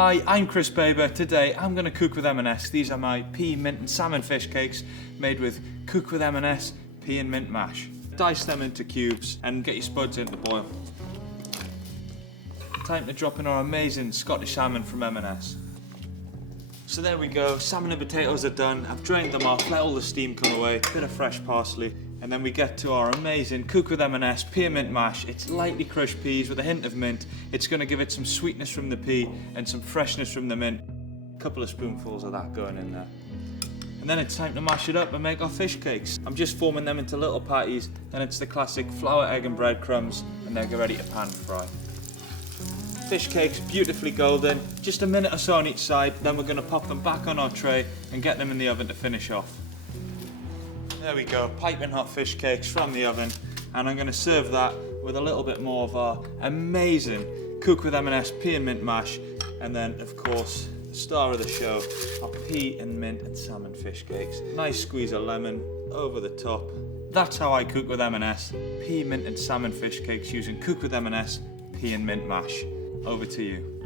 Hi, I'm Chris Baber. Today I'm going to cook with M&S. These are my pea, mint and salmon fish cakes made with Cook with M&S pea and mint mash. Dice them into cubes and get your spuds in to boil. Time to drop in our amazing Scottish salmon from M&S. So there we go, salmon and potatoes are done. I've drained them off, let all the steam come away, bit of fresh parsley. And then we get to our amazing Cook with M&S pea and mint mash. It's lightly crushed peas with a hint of mint. It's going to give it some sweetness from the pea and some freshness from the mint. A couple of spoonfuls of that going in there. And then it's time to mash it up and make our fish cakes. I'm just forming them into little patties, and it's the classic flour, egg and breadcrumbs, and they're ready to pan fry. Fish cakes beautifully golden, just a minute or so on each side, then we're going to pop them back on our tray and get them in the oven to finish off. There we go, piping hot fish cakes from the oven, and I'm going to serve that with a little bit more of our amazing Cook with M&S pea and mint mash, and then of course the star of the show, our pea and mint and salmon fish cakes. Nice squeeze of lemon over the top. That's how I cook with M&S, pea, mint and salmon fish cakes using Cook with M&S pea and mint mash. Over to you.